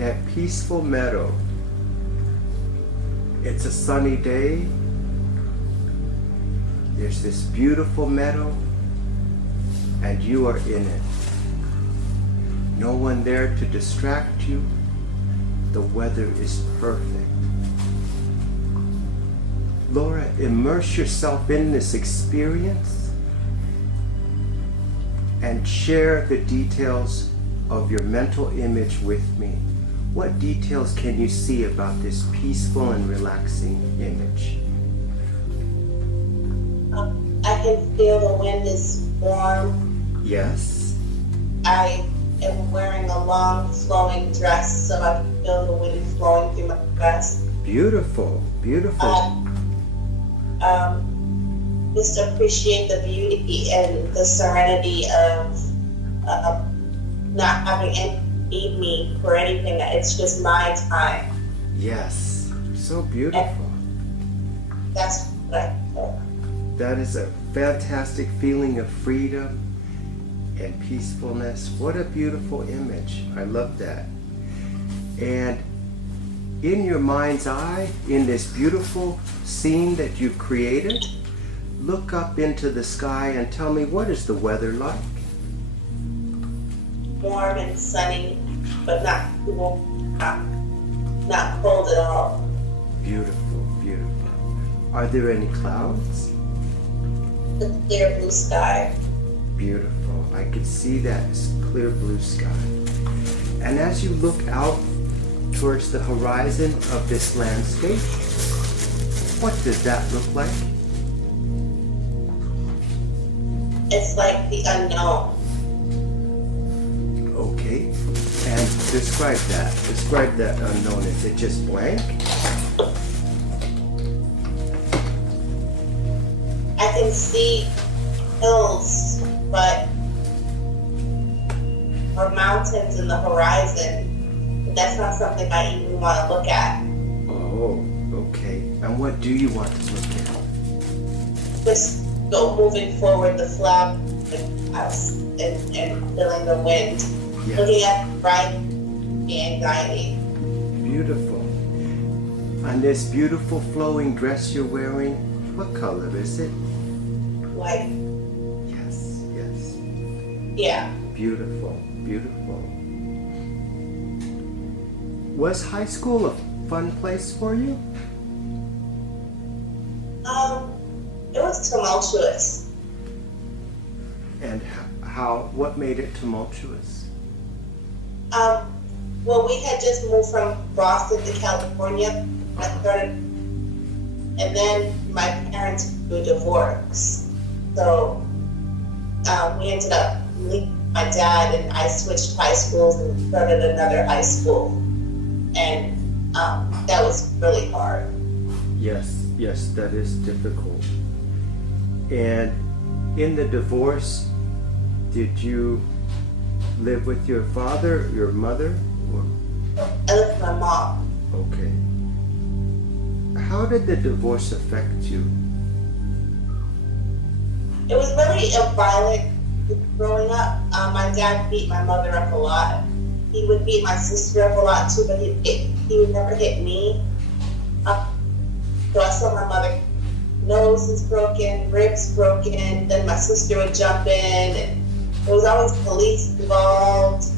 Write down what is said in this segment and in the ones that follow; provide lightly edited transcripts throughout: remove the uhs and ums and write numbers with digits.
that peaceful meadow. It's a sunny day. There's this beautiful meadow, and you are in it. No one there to distract you. The weather is perfect. Laura, immerse yourself in this experience and share the details of your mental image with me. What details can you see about this peaceful and relaxing image? I can feel the wind is warm. Yes. I am wearing a long flowing dress, so I can feel the wind flowing through my dress. Beautiful, beautiful. Just appreciate the beauty and the serenity of not having any need me for anything. It's just my time. Yes, so beautiful. And that's what I feel. That is a fantastic feeling of freedom and peacefulness. What a beautiful image. I love that. And in your mind's eye, in this beautiful scene that you've created, look up into the sky and tell me, what is the weather like? Warm and sunny, but not cool, not cold at all. Beautiful, beautiful. Are there any clouds? The clear blue sky. Beautiful. I can see that clear blue sky. And as you look out towards the horizon of this landscape, what does that look like? It's like the unknown. Okay. And describe that. Describe that unknown. Is it just blank? I can see hills, but or mountains in the horizon. But that's not something I even want to look at. Oh, okay. And what do you want to look at? Just go moving forward, the flower and feeling the wind. Yes. Looking at the bright anxiety. Beautiful. And this beautiful flowing dress you're wearing, what color is it? Like, Yes, yes. yeah. Beautiful, beautiful. Was high school a fun place for you? It was tumultuous. And what made it tumultuous? Well, we had just moved from Boston to California. I started, and then my parents were divorced. So we ended up leaving my dad, and I switched high schools and started another high school. And that was really hard. Yes, yes, that is difficult. And in the divorce, did you live with your father, your mother? Or? I lived with my mom. Okay. How did the divorce affect you? It was really violent growing up. My dad beat my mother up a lot. He would beat my sister up a lot too, but he would never hit me. So I saw my mother, nose is broken, ribs broken, then my sister would jump in, and there was always police involved.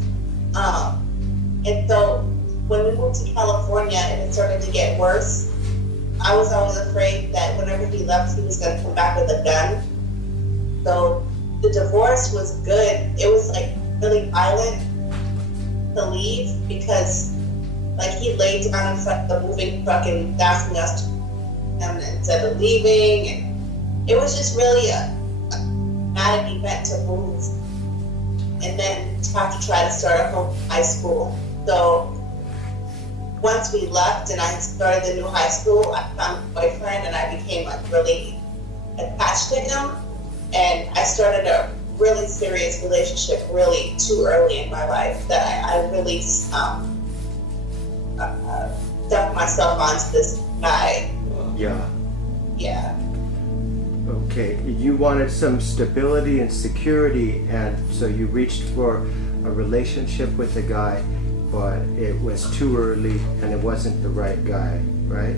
And so when we moved to California and it started to get worse, I was always afraid that whenever he left, he was going to come back with a gun. So the divorce was good. It was like really violent to leave because like he laid down in front of the moving truck and asking us to instead of leaving, and it was just really a traumatic event to move and then to have to try to start a home high school. So once we left and I started the new high school, I found a boyfriend and I became like really attached to him, and I started a really serious relationship really too early in my life that I really stuck myself onto this guy. Yeah. Yeah. Okay. You wanted some stability and security, and so you reached for a relationship with a guy, but it was too early and it wasn't the right guy, right?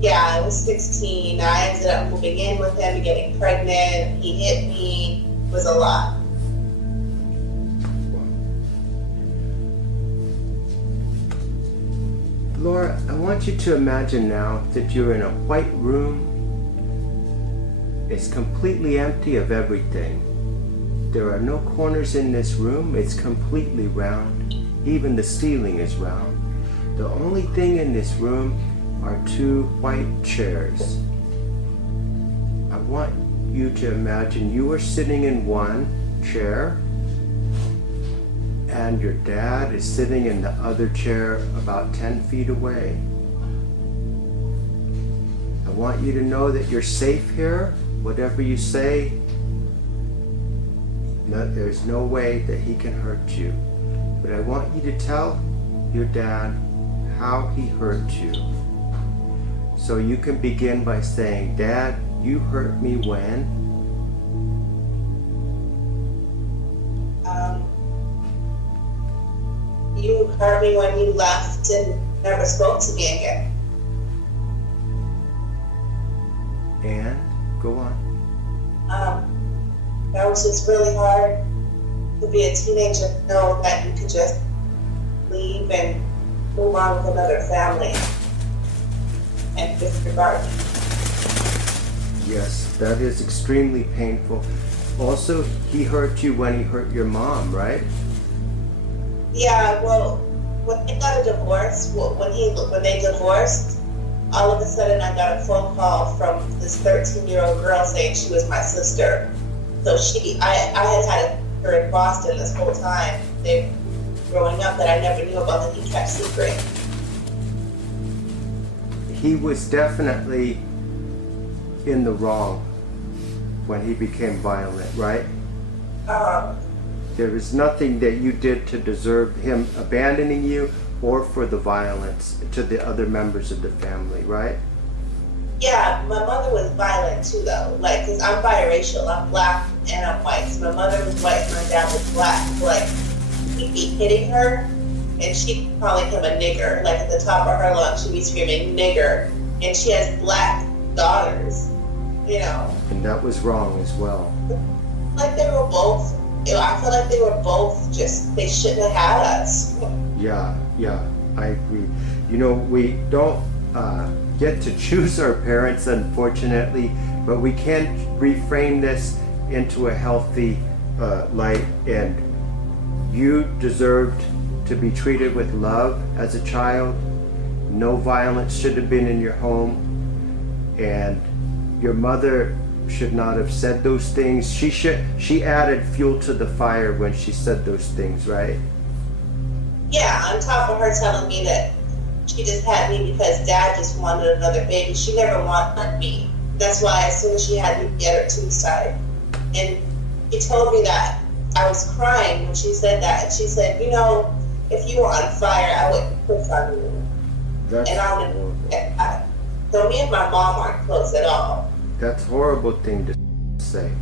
Yeah, I was 16. I ended up moving in with him, getting pregnant. He hit me. It was a lot. Laura, I want you to imagine now that you're in a white room. It's completely empty of everything. There are no corners in this room. It's completely round. Even the ceiling is round. The only thing in this room are two white chairs. I want you to imagine you are sitting in one chair and your dad is sitting in the other chair about 10 feet away. I want you to know that you're safe here. Whatever you say, there's no way that he can hurt you. But I want you to tell your dad how he hurt you. So you can begin by saying, Dad, you hurt me when? You hurt me when you left and never spoke to me again. And go on. That was just really hard to be a teenager, know that you could just leave and move on with another family and disregard me. Yes, that is extremely painful. Also, he hurt you when he hurt your mom, right? Yeah, well, when they got a divorce, when they divorced, all of a sudden I got a phone call from this 13-year-old girl saying she was my sister. So I had a sister in Boston this whole time, growing up, that I never knew about, that he kept secret. He was definitely in the wrong when he became violent, right? There was nothing that you did to deserve him abandoning you or for the violence to the other members of the family, right? Yeah, my mother was violent too, though. Like, cause I'm biracial. I'm black and I'm white. So my mother was white and my dad was black. Like, he'd be hitting her, and she'd call him a nigger. Like, at the top of her lungs, she'd be screaming nigger. And she has black daughters, you know. And that was wrong as well. Like, they were both. I feel like they were both they shouldn't have had us. Yeah, I agree. You know, we don't get to choose our parents, unfortunately, but we can reframe this into a healthy light, and you deserved to be treated with love as a child. No violence should have been in your home, and your mother should not have said those things. She added fuel to the fire when she said those things, right? Yeah, on top of her telling me that she just had me because dad just wanted another baby. She never wanted me. That's why as soon as she had me at her tooth side. And she told me that I was crying when she said that. And she said, you know, if you were on fire, I wouldn't push on you. That's and I would. So me and my mom aren't close at all. That's a horrible thing to say.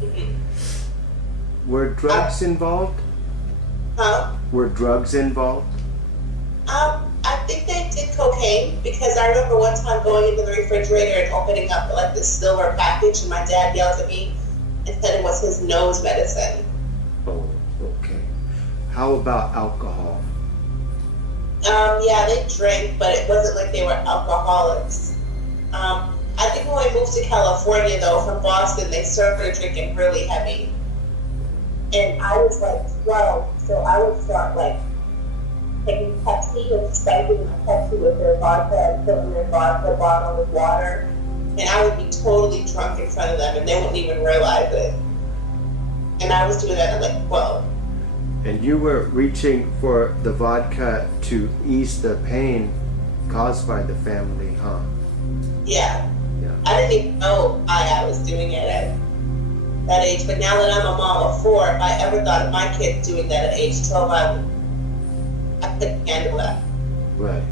Mm-hmm. Were drugs involved? Huh? Were drugs involved? I think they did cocaine, because I remember one time going into the refrigerator and opening up like this silver package, and my dad yelled at me and said it was his nose medicine. Oh, okay. How about alcohol? Yeah, they drank, but it wasn't like they were alcoholics. I think when we moved to California, though, from Boston, they started drinking really heavy. And I was like 12, so I would start like taking Pepsi and spanking my Pepsi with their vodka and filling their vodka bottle with water. And I would be totally drunk in front of them, and they wouldn't even realize it. And I was doing that at like 12. And you were reaching for the vodka to ease the pain caused by the family, huh? Yeah. I didn't even know why I was doing it at that age. But now that I'm a mom of 4, if I ever thought of my kids doing that at age 12, I couldn't handle that. Right.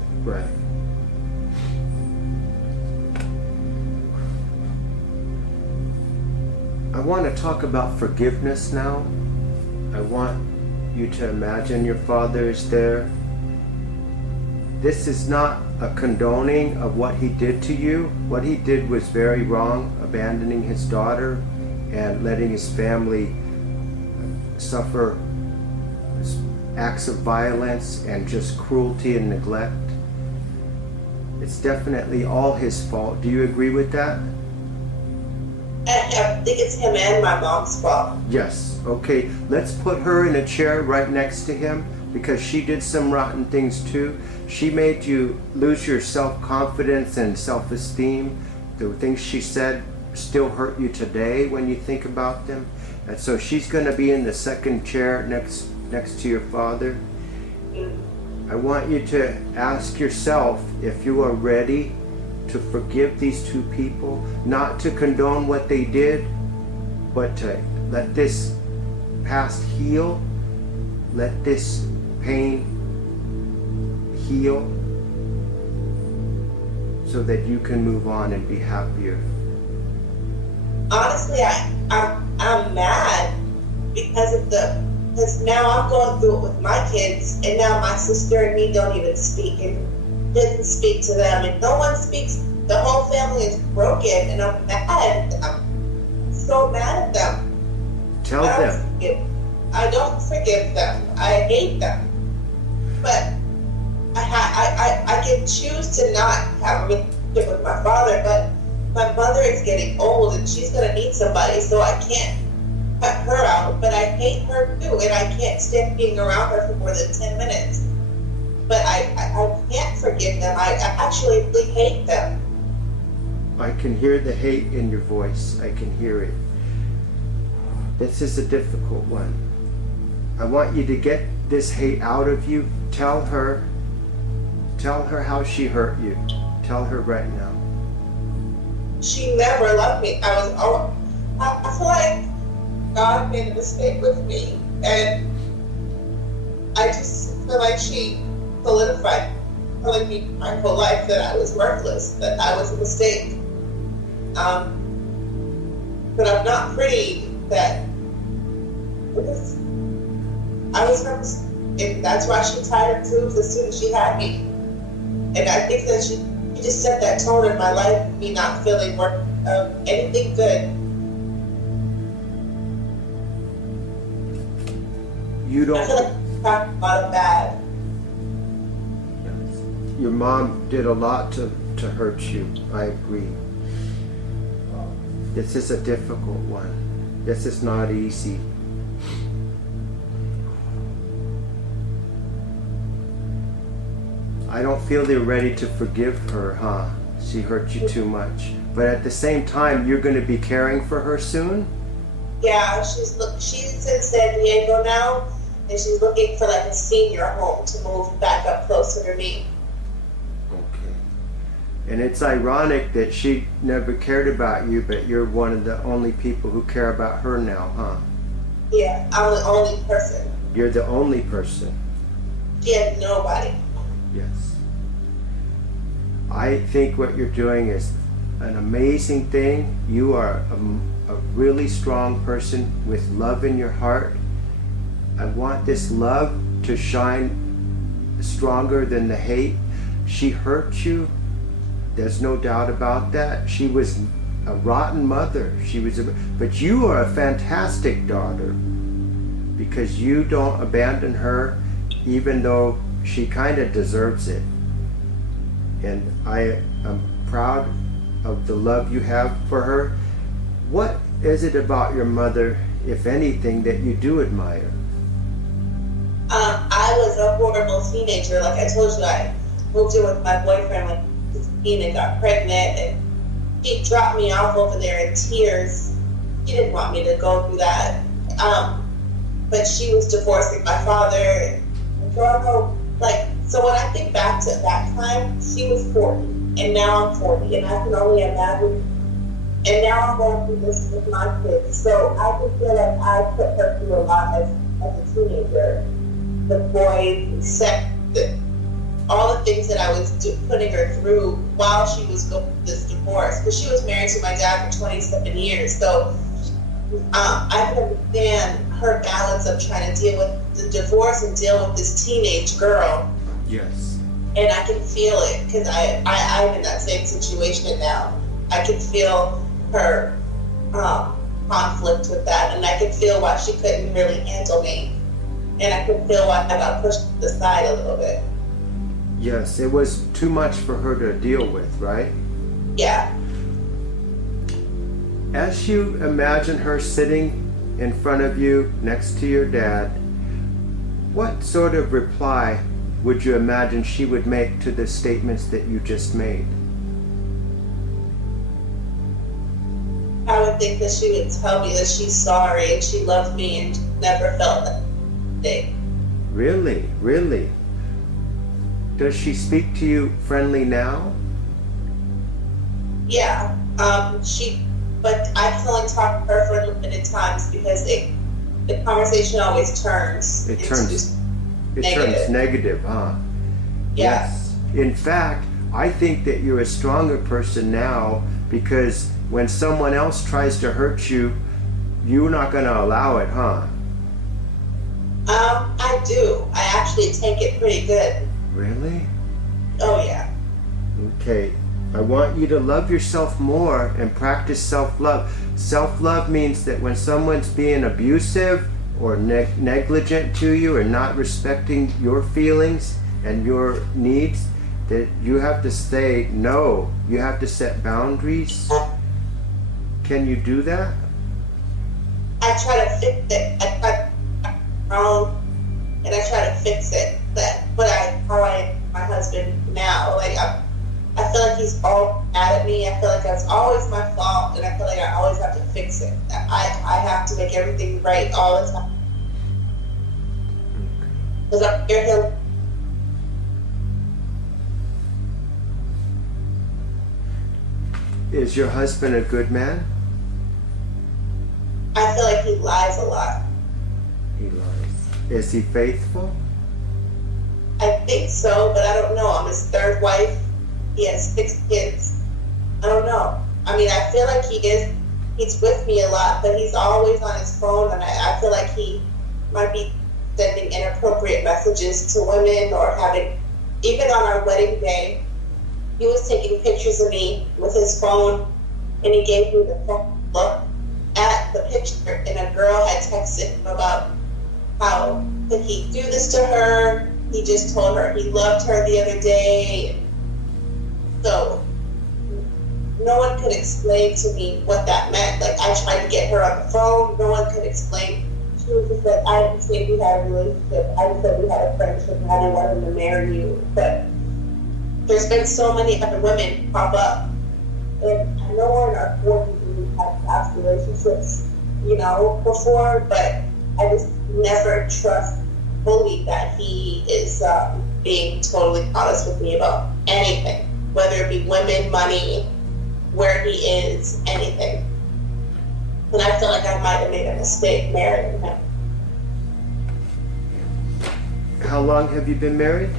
I want to talk about forgiveness now. I want you to imagine your father is there. This is not a condoning of what he did to you. What he did was very wrong, abandoning his daughter and letting his family suffer acts of violence and just cruelty and neglect. It's definitely all his fault. Do you agree with that? I think it's him and my mom's fault. Yes. Okay, let's put her in a chair right next to him, because she did some rotten things too. She made you lose your self-confidence and self-esteem. The things she said still hurt you today when you think about them. And so she's going to be in the second chair next to your father. I want you to ask yourself if you are ready to forgive these two people, not to condone what they did, but to let this past heal, let this pain heal, so that you can move on and be happier. Honestly, I'm mad because now I'm going through it with my kids, and now my sister and me don't even speak, and doesn't speak to them, and no one speaks. The whole family is broken, and I'm mad. I'm so mad at them. Tell them. I don't forgive them. I hate them. But I can choose to not have a relationship with my father, but my mother is getting old and she's going to need somebody, so I can't cut her out. But I hate her too, and I can't stand being around her for more than 10 minutes. But I can't forgive them. I actually really hate them. I can hear the hate in your voice. I can hear it. This is a difficult one. I want you to get this hate out of you. Tell her how she hurt you. Tell her right now. She never loved me. I feel like God made a mistake with me, and I just feel like she solidified telling me my whole life that I was worthless, that I was a mistake. But I'm not pretty, that I was her mistake, and that's why she tied her tubes as soon as she had me. And I think that she just set that tone in my life, me not feeling worth anything good. You don't. I feel like I talked a lot of bad. Your mom did a lot to hurt you. I agree. This is a difficult one. This is not easy. I don't feel you're ready to forgive her, huh? She hurt you too much. But at the same time, you're going to be caring for her soon? Yeah, she's in San Diego now, and she's looking for like a senior home to move back up closer to me. Okay. And it's ironic that she never cared about you, but you're one of the only people who care about her now, huh? Yeah, I'm the only person. You're the only person. She had nobody. Yes. I think what you're doing is an amazing thing. You are a really strong person with love in your heart. I want this love to shine stronger than the hate. She hurt you. There's no doubt about that. She was a rotten mother. But you are a fantastic daughter, because you don't abandon her, even though she kind of deserves it. And I am proud of the love you have for her. What is it about your mother, if anything, that you do admire? I was a horrible teenager. Like I told you, I moved in with my boyfriend when I was 16 and got pregnant, and he dropped me off over there in tears. He didn't want me to go through that. But she was divorcing my father, and so I know, so when I think back to that time, she was 40, and now I'm 40, and I can only imagine. And now I'm going through this with my kids, so I just feel like I put her through a lot as a teenager. The boys, the sex, all the things that I was putting her through while she was going through this divorce, because she was married to my dad for 27 years. So I can understand her balance of trying to deal with the divorce and deal with this teenage girl. Yes. And I can feel it because I'm in that same situation now. I can feel her conflict with that, and I can feel why she couldn't really handle me. And I can feel why I got pushed to the side a little bit. Yes, it was too much for her to deal with, right? Yeah. As you imagine her sitting in front of you next to your dad, what sort of reply would you imagine she would make to the statements that you just made? I would think that she would tell me that she's sorry and she loved me and never felt that thing. Really? Really? Does she speak to you friendly now? Yeah. But I can only talk to her for limited times because the conversation always turns. It turns negative, huh? Yeah. Yes. In fact, I think that you're a stronger person now because when someone else tries to hurt you, you're not going to allow it, huh? I do. I actually take it pretty good. Really? Oh, yeah. Okay. I want you to love yourself more and practice self-love. Self-love means that when someone's being abusive or negligent to you or not respecting your feelings and your needs, that you have to say no. You have to set boundaries. Can you do that? I try to fix it. I try to wrong, and I try to fix it. How I am my husband now, like I feel like he's all mad at me. I feel like that's always my fault, and I feel like I always have to fix it. I have to make everything right all the time. Because I hear him. Is your husband a good man? I feel like he lies a lot. He lies. Is he faithful? I think so, but I don't know. I'm his third wife. He has 6 kids. I don't know. I mean, I feel like he is. He's with me a lot, but he's always on his phone, and I feel like he might be sending inappropriate messages to women or having, even on our wedding day, he was taking pictures of me with his phone, and he gave me the phone look at the picture, and a girl had texted him about how could he do this to her. He just told her he loved her the other day. So no one could explain to me what that meant. Like, I tried to get her on the phone. No one could explain. She was just like, I didn't say we had a relationship. I just said we had a friendship, and I didn't want him to marry you. But there's been so many other women pop up. And I know we're in our 40s and we've had past relationships, before, but I just never trust fully that he is being totally honest with me about anything, whether it be women, money, where he is, anything. And I feel like I might have made a mistake marrying him. How long have you been married?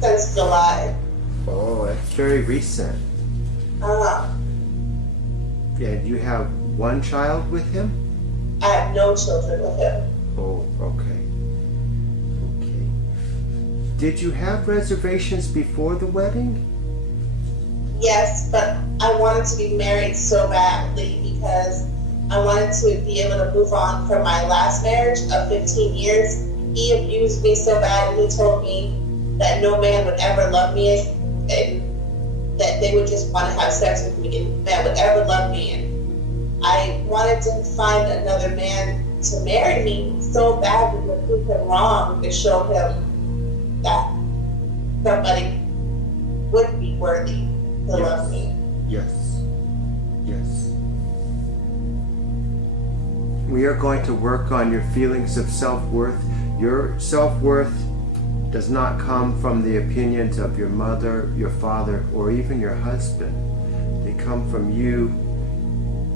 Since July. Oh, that's very recent. And you have one child with him? I have no children with him. Oh, okay. Okay. Did you have reservations before the wedding? Yes, but I wanted to be married so badly because I wanted to be able to move on from my last marriage of 15 years. He abused me so bad, and he told me that no man would ever love me, and that they would just want to have sex with me, and no man would ever love me. And I wanted to find another man to marry me so badly to prove him wrong, to show him that somebody would be worthy to love me. Yes. Yes. We are going to work on your feelings of self-worth. Your self-worth does not come from the opinions of your mother, your father, or even your husband. They come from you.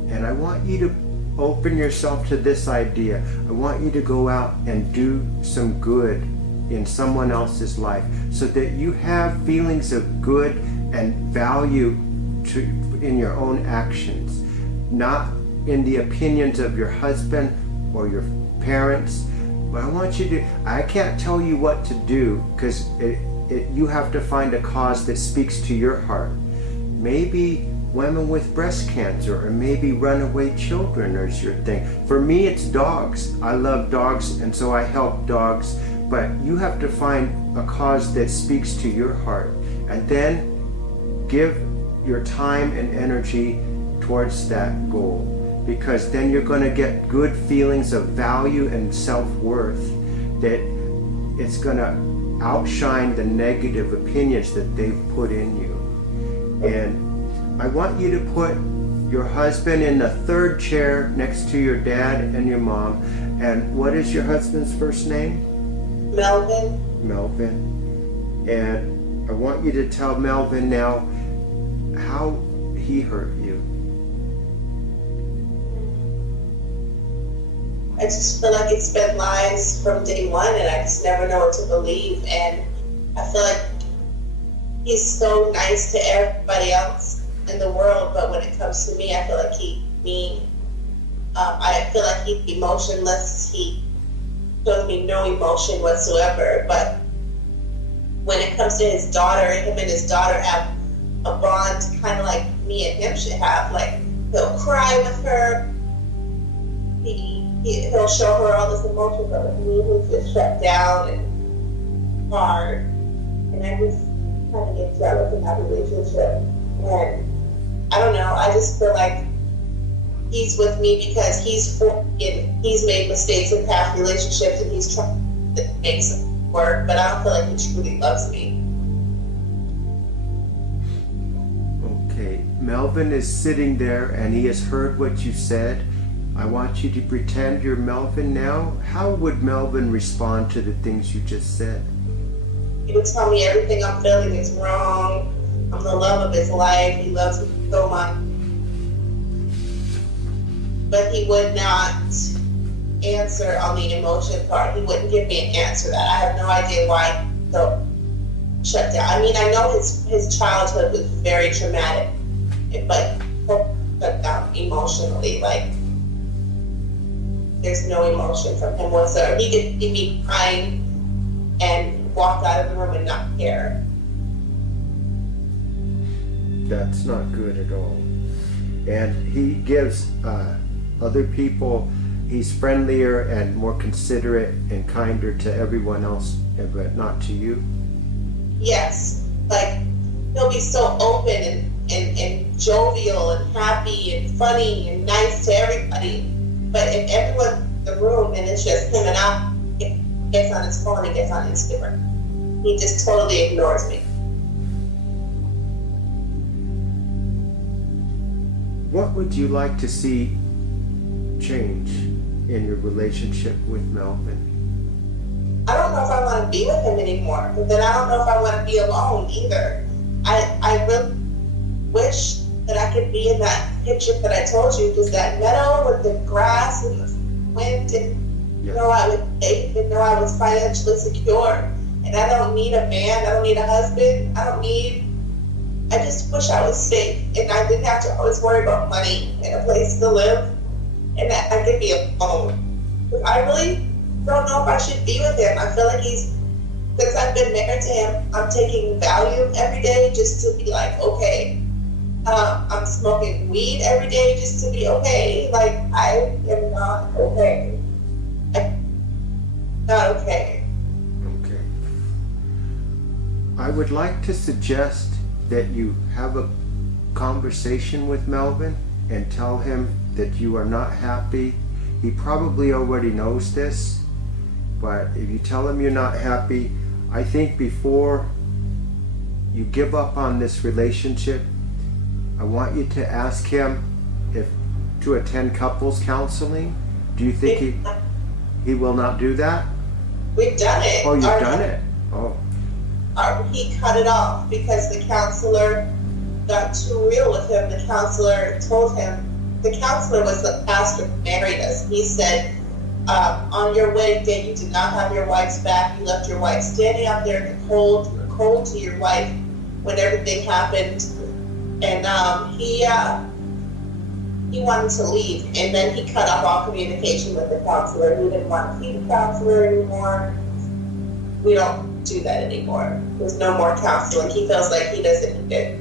And I want you to open yourself to this idea. I want you to go out and do some good in someone else's life so that you have feelings of good and value in your own actions, not in the opinions of your husband or your parents. But I want you to, I can't tell you what to do, because you have to find a cause that speaks to your heart. Maybe women with breast cancer, or maybe runaway children is your thing. For me, it's dogs. I love dogs, and so I help dogs. But you have to find a cause that speaks to your heart, and then give your time and energy towards that goal, because then you're going to get good feelings of value and self-worth, that it's going to outshine the negative opinions that they've put in you. And I want you to put your husband in the third chair next to your dad and your mom. And what is your husband's first name? Melvin. Melvin. And I want you to tell Melvin now how he hurt you. I just feel like it's been lies from day one, and I just never know what to believe. And I feel like he's so nice to everybody else in the world, but when it comes to me, I feel like he's mean. I feel like he's emotionless. He shows me no emotion whatsoever. But when it comes to his daughter, him and his daughter have a bond kind of like me and him should have. Like, he'll cry with her. He'll show her all this emotion, but with me, he's just shut down and hard. And I just kind of get jealous in that relationship. And I don't know, I just feel like he's with me because he's 40 and he's made mistakes in past relationships, and he's trying to make something work, but I don't feel like he truly loves me. Okay, Melvin is sitting there and he has heard what you said. I want you to pretend you're Melvin now. How would Melvin respond to the things you just said? He would tell me everything I'm feeling is wrong. I'm the love of his life. He loves me so much. But he would not answer on the emotion part. He wouldn't give me an answer that. I have no idea why he's so shut down. I mean, I know his childhood was very traumatic, but shut down emotionally. Like, there's no emotion from him whatsoever. He could see me crying and walk out of the room and not care. That's not good at all. And he gives other people, he's friendlier and more considerate and kinder to everyone else, but not to you? Yes. Like, he'll be so open and jovial and happy and funny and nice to everybody. But if everyone's in the room and it's just him and I, he gets on his phone and gets on Instagram. He just totally ignores me. What would you like to see change in your relationship with Melvin? I don't know if I want to be with him anymore, but then I don't know if I want to be alone either. I really wish that I could be in that picture that I told you, just that meadow with the grass and the wind, and I was safe and know I was financially secure. And I don't need a man, I don't need a husband, I just wish I was safe and I didn't have to always worry about money and a place to live, and that I could be alone. I really don't know if I should be with him. I feel like since I've been married to him, I'm taking Valium every day just to be like, okay. I'm smoking weed every day just to be okay. Like, I am not okay. I'm not okay. Okay. I would like to suggest that you have a conversation with Melvin and tell him that you are not happy. He probably already knows this, but if you tell him you're not happy, I think before you give up on this relationship, I want you to ask him to attend couples counseling. Do you think he will not do that? We've done it. Oh, you've done it? Oh. He cut it off because the counselor got too real with him. The counselor told him, the counselor was the pastor who married us. He said, on your wedding day, you did not have your wife's back. You left your wife standing out there in the cold. You were cold to your wife when everything happened. And he he wanted to leave, and then he cut off all communication with the counselor. He didn't want to see the counselor anymore. We don't do that anymore. There's no more counseling. He feels like he doesn't need it.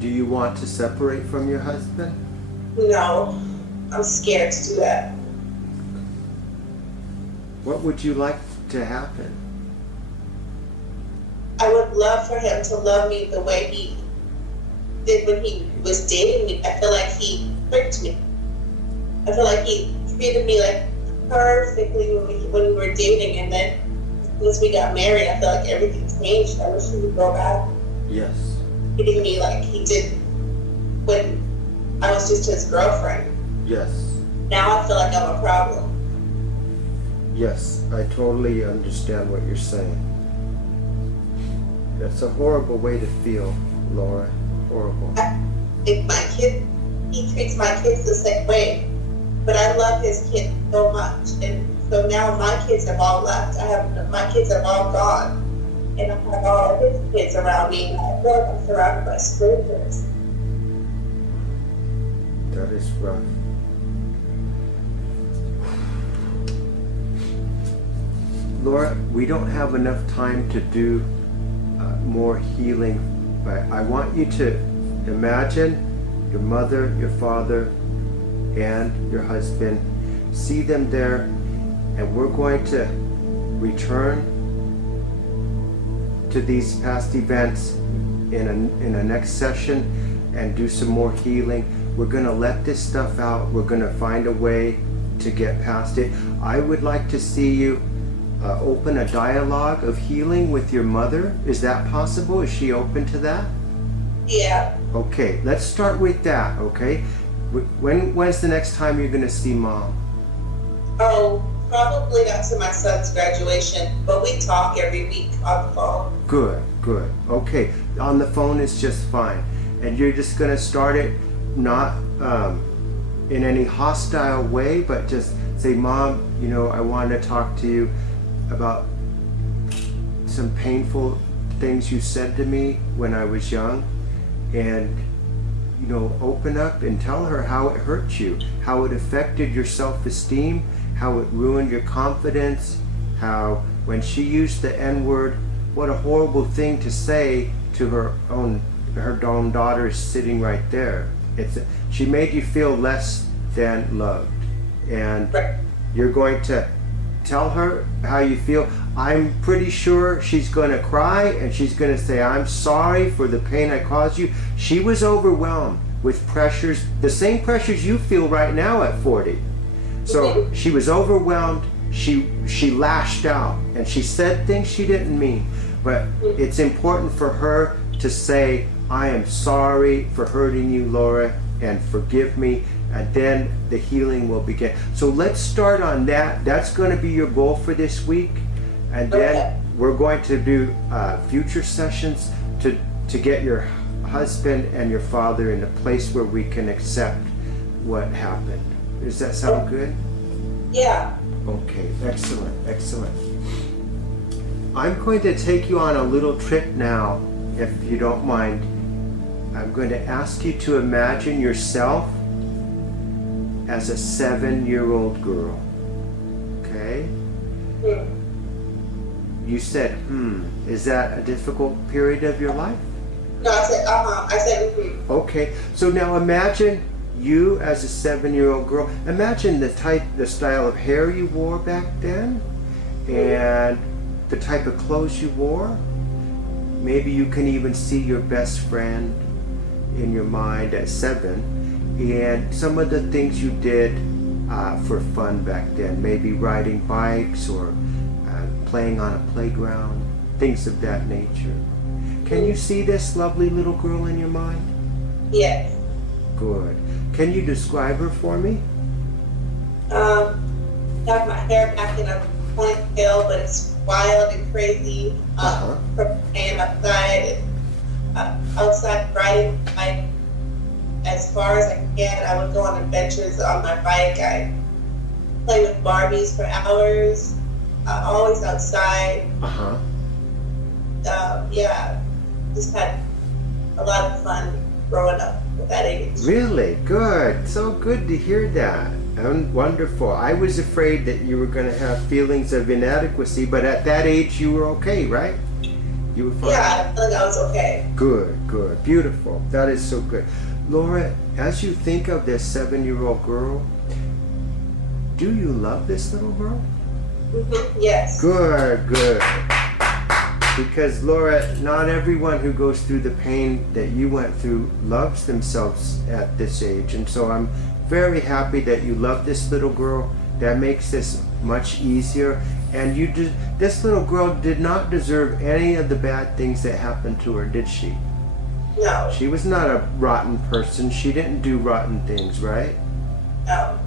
Do you want to separate from your husband? No, I'm scared to do that. What would you like to happen? I would love for him to love me the way he did when he was dating me. I feel like he tricked me. I feel like he treated me like perfectly when we were dating, and then once we got married, I feel like everything changed. I wish he would go back. Yes. Treating me like he did when I was just his girlfriend. Yes. Now I feel like I'm a problem. Yes, I totally understand what you're saying. That's a horrible way to feel, Laura. Horrible. I think he treats my kids the same way, but I love his kids so much, and so now my kids have all left. My kids have all gone, and I have all of his kids around me, and I feel like I'm surrounded by strangers. That is rough. Laura, we don't have enough time to do more healing, but I want you to imagine your mother, your father, and your husband. See them there, and we're going to return to these past events in a next session and do some more healing. We're going to let this stuff out. We're going to find a way to get past it. I would like to see you open a dialogue of healing with your mother. Is that possible? Is she open to that? Yeah. Okay, let's start with that, okay? When's the next time you're going to see Mom? Oh, probably not to my son's graduation, but we talk every week on the phone. Good, good. Okay, on the phone is just fine. And you're just going to start it not in any hostile way, but just say, Mom, you know, I want to talk to you about some painful things you said to me when I was young, and you know, open up and tell her how it hurt you, how it affected your self-esteem, how it ruined your confidence, how when she used the N-word, what a horrible thing to say to her own daughter sitting right there. She made you feel less than loved, and you're going to tell her how you feel. I'm pretty sure she's going to cry, and she's going to say, I'm sorry for the pain I caused you. She was overwhelmed with pressures, the same pressures you feel right now at 40. So she was overwhelmed. She lashed out, and she said things she didn't mean. But it's important for her to say, I am sorry for hurting you, Laura, and forgive me. And then the healing will begin. So let's start on that. That's going to be your goal for this week. And then we're going to do future sessions to get your husband and your father in a place where we can accept what happened. Does that sound good? Yeah. Okay, excellent, excellent. I'm going to take you on a little trip now, if you don't mind. I'm going to ask you to imagine yourself as a 7-year-old girl. Okay? You said, is that a difficult period of your life? No, I said, I said, Okay, so now imagine you as a 7-year-old girl. Imagine the style of hair you wore back then, and the type of clothes you wore. Maybe you can even see your best friend in your mind at 7. And some of the things you did for fun back then, maybe riding bikes or playing on a playground, things of that nature. Can you see this lovely little girl in your mind? yes. Good. Can you describe her for me? Have my hair back in a ponytail, but it's wild and crazy. And outside riding bike as far as I can. I would go on adventures on my bike. I play with Barbies for hours. Always outside. Yeah. just had a lot of fun growing up at that age. Really? Good. So good to hear that. Wonderful. I was afraid that you were going to have feelings of inadequacy, but at that age you were okay, right? You were fine. Yeah, I feel like I was okay. Good, good. Beautiful. That is so good. Laura, as you think of this 7-year-old girl, do you love this little girl? Yes. Good, good. Because Laura, not everyone who goes through the pain that you went through loves themselves at this age. And so I'm very happy that you love this little girl. That makes this much easier. And this little girl did not deserve any of the bad things that happened to her, did she? No. She was not a rotten person. She didn't do rotten things, right? No.